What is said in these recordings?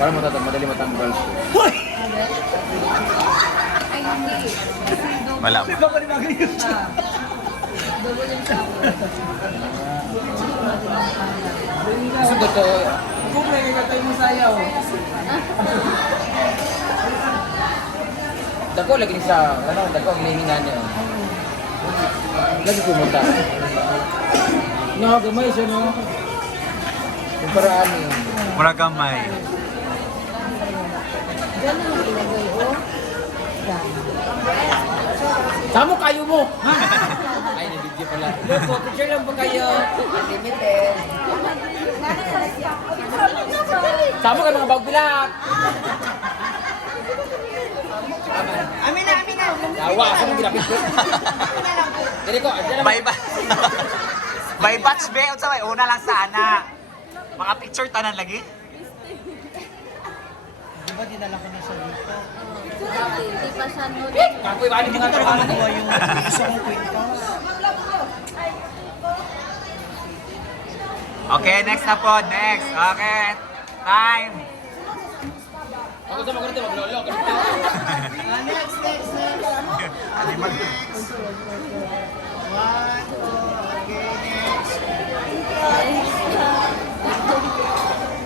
Para madali matanggal ko. Hoy! Ay, hindi. Kasi Wala. May papalibagay yun siya. double yung shower. Gusto ko to. Kung may katay mo sayaw. Dako lagi ni sa, dako ang hihinga niya. Lagi pumunta. No, gamay siya no. Yung paraan eh. Mura gamay. Diyan na lang ilagay, oh. Diyan. Samo kayo mo! Ay, nabigyan pala. Loco, picture lang po kayo. Unlimited. Samo ka mga bagbilak. Amin na, amin na. Tawa, ako nang ginapit ko. Dali ko, dyan naman. Bye bye. Bye batch be. Unsa may una lang sana. Mga picture tanan lagi. Di ba dinala ko na siya dito? Hindi pa siya nun. Kapoy, bali Hindi ko mga talaga trabaho. nakuha yung gusto kong kwenta. Okay, next na po. Next. Okay. Time. Ako sa mga ganito, maglolo. Next, next, next. One, two, okay, next.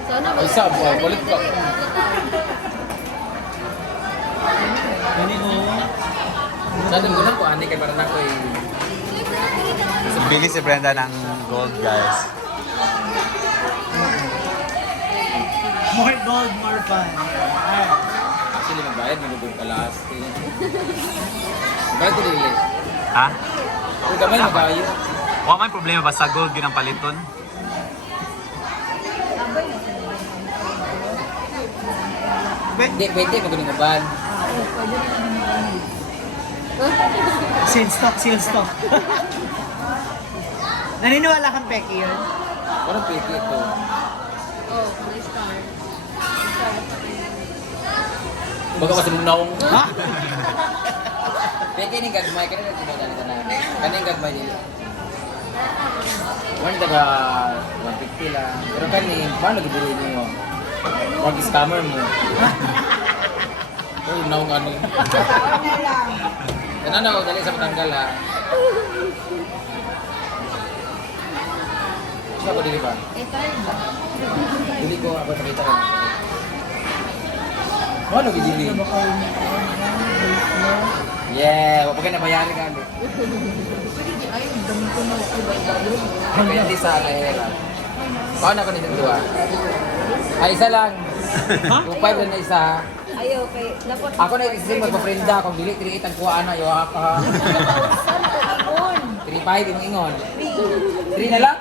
Sana Ay, sab, balik pa. Ganun mo. Sa atin ko na po, ani kay parang ako eh. Bili si Brenda ng gold, guys. More gold, more fun. Alright. Actually, magbayad, minugod ka last. Bayad ko dili. Ha? Kung gamay, magayo. Wa man problema ba sa gold yun ang paliton? Hindi, pwede, magaling nga ban. Sales stock, sales stock. Naniniwala kang Becky yun? Parang pwede ito. Oh, may star. Baga kasi mong naong. Ha? Pwede ni gagmay, kanina tinadali ka na. Kanina gagmay nila. One taga 150 lang. Pero kanin, paano gibili mo? Wag scammer mo. Oh, naong ano. Kanana ako, dali sa matanggal ha. Siya ko dili ba? Eh, tayo ba? Dili ko ako nakita ka. Paano gibili? Yeah, wapag ka na bayari ka. Ay, dami ko na ako iba-iba. Depende sa alahera. Paano ako nito dua? Ay, isa lang. Kung 5 lang na isa. Ay, okay. Dapat Ako na isising magpa-prinda. Kung dili, 3 ang kuhaan na. Yawa ka. 3-5 yung ingon. 3 na lang?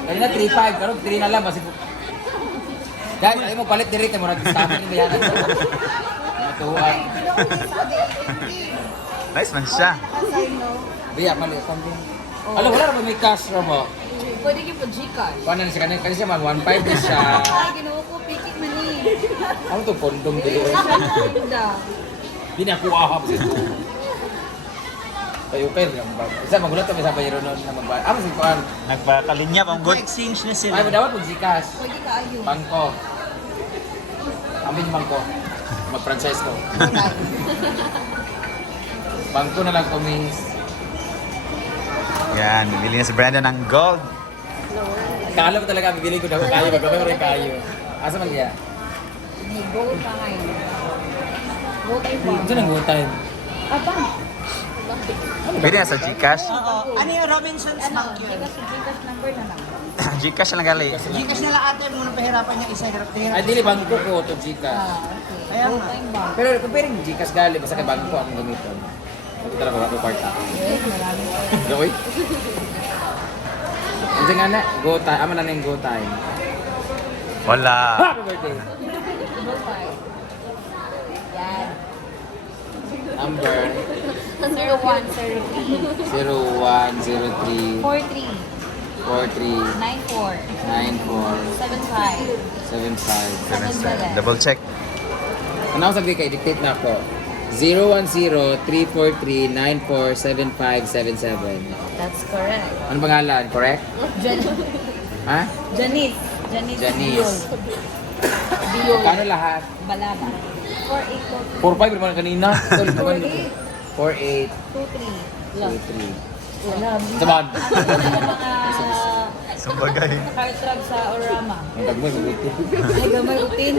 Kanina 3-5. Pero 3 na lang. Basi dahil ayaw mo palit direct. Murag scammer yung bayaran. Matuhuan. Nice man siya. Biyak, mali. Alam, wala na ba may cash na mo? Pwede kayo po Gcash. Paano na siya kanina? Kasi man, 1.5 na siya. Ay, ginawa ko, pikit man eh. Ano to? Kondom dili. Ganda. Di na ako ahap sa ito. Kayo kayo lang ba? Isa magulat kami sa bayro noon na magbayad. Ano si Kuan? Nagpakalinya pang good. Exchange na sila. Ay, madawat pag Gcash. Pwede ka ayun. Bangko. Amin yung bangko. Mag-franchise ko. Bangko na lang ko, miss. Yan, bibili na si Brenda ng gold. Kala mo talaga, bibili ko na ako kayo. Magkabay mo rin kayo. Asa man kaya? May gold pa ngayon. Gold ay ba? Ito nang good time. Apa? Pwede na sa Gcash. Oo. Ano yung Robinson's Bank yun? Gcash number na lang. Gcash lang gali. Gcash na lang ate, muna pahirapan niya isa, hirap na hirap. Ay, dili bangko ko to Gcash. Okay. Kaya Gold nga. time ba? Pero kung pwedeng Gcash gali, basta kay bangko akong gamiton. Ito talaga ako parta. Yes, marami pa. Gawin? Hindi nga na, go time. Ama na yung go time. Wala. Happy birthday! Gold time. Yan. Number 0103 0103 43 43 94 74 75 75 Double check. Ano ako sabi kay dictate na ako? 010-343-947577. That's correct. Ano pangalan? Correct? Jan Ha? Janice. Janice. Janice. Biol. Kano lahat? Balaba. 4-8. 4-5 naman kanina. 4-8. 4-8. 2-3. Lang. 2-3. Wala. Sabad. Ano yung mga Sabagay. heartthrob sa Orama? Ang tagmoy, mabuti. Ay, gamay utin.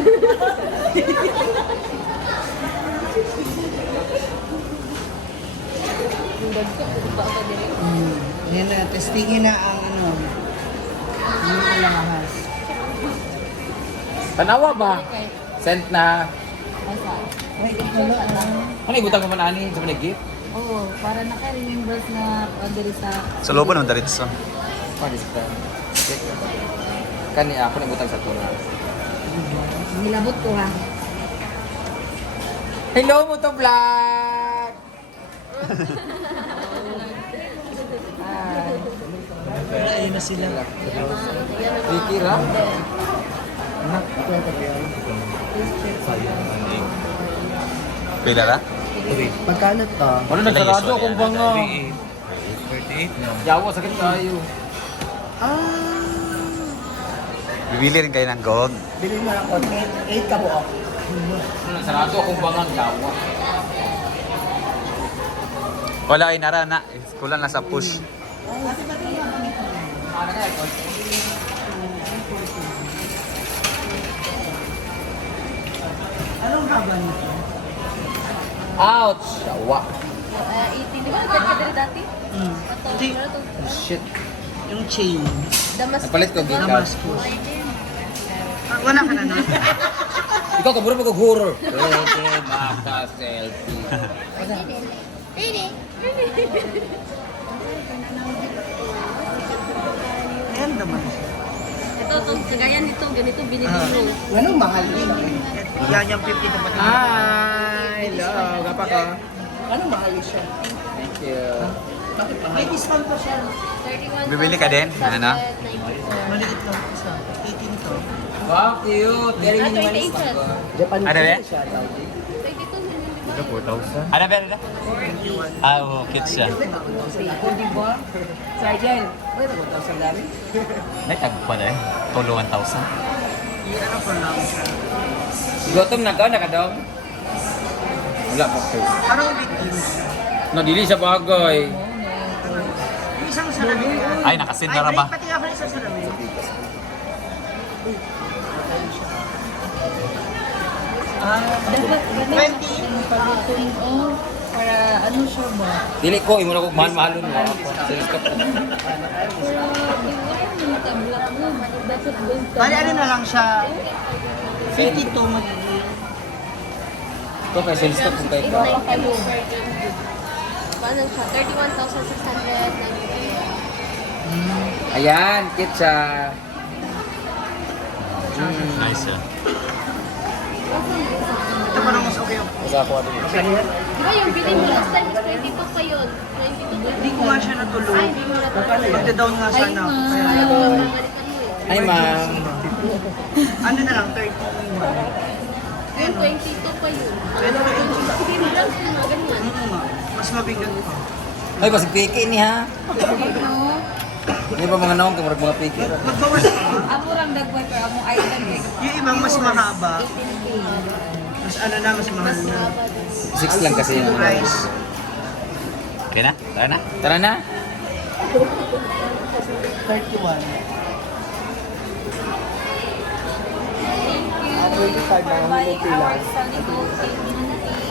Yung dagko, ba ka dire? Yan na, testingin na ang ano. Yung alahas. Tanawa ba? Sent na. Asa? Wait, wala. Ano ibutang mo na ani sa mga gift? Oo, para naka-remembers na diri sa... Sa looban ng daritso. Panis ka. Kani ako na ibutang sa tuna. Nilabot ko ha. Hello mo to vlog! Ayun na sila. Ricky ra? Pila ra? Pagkano to? Ano nagsarado akong banga? 38 na. Yawa, sakit tayo. Bibili rin kayo ng gold. Bili mo lang ko. 8 ka buo. Ano nagsarado akong banga? Yawa. Wala ay nara na. Kulang na sa push. Anong haba nito? Ouch! Yawa. 18, di ba nagdad ka diri dati? Hindi. Shit. Yung chain. Damas. Napalit ko gikas. Damascus. Wala ka na nun? Ikaw kaburo mag-horror. Pwede maka-selfie. Ayan naman. Ito, itong kagayan nito, ganito binili mo. Anong mahal nila? Yan yung 50 na pati. Hi! Hello! Gapa ka? Anong mahal siya? Thank you. Bakit mahal? May discount pa siya. 31. Bibili ka din? Ano? Maliit lang isa. 18 to. Wow, cute! Very Ah, 28 minimalist siya. ako. Japan Ano ba? siya. 4,000. Ano ba nila? Ah, oh, cute siya. Di ba? Sergeant. Ay, nagpunta sa dami. May tag pa na eh. Tulo 1,000. Ano pa lang siya? Gutom na ka? Nakadong? Wala pa ko. Parang bitin siya. Nadili sa bagay. Yung isang salamin. Ay, nakasin na ra ba? Pati ako ng isang salamin. Dapat ganun. 20. Pagituin o para ano siya ba? Dili ko, imo na ko mahal-mahalon mo. Sales ka po. Bali, ano na lang siya? 52 magiging. Ito kay sales ka kung kayo ka. Paano siya? 31,690. Ayan, cute siya. Nice siya. Ito pa naman mas okay. Isa ako ano yun. Di ba yung bilhin mo last time is 22 pa yun? 22 Hindi ko nga siya natuloy. Ay, hindi mo na Magda-down nga sana. Ay, Kaya, Hi, ma'am. ano na lang, 30. yung 22 pa yun. Pwede ba yun? Hindi mo lang sila mga ganyan. Oo nga. Mas mabigat pa. Ay, basig piki ni ha. No? Hindi ba mga naong kamurag mga piki? Magbawas ka ba? Amo lang dagway pero amo item eh. Yung ibang mas mahaba, 18K. mas ano na, mas mahal na. 6 lang kasi yun. Price. Okay na? Tara na? Tara na. 31. For buying our Sunny Gold cake.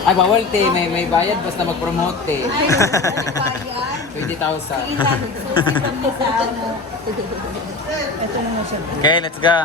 Ay, bawal te. May bayad basta mag-promote te. Ay, bayad. 20,000. Sige lang, so si Pamisa mo. Ito naman siya. Okay, let's go.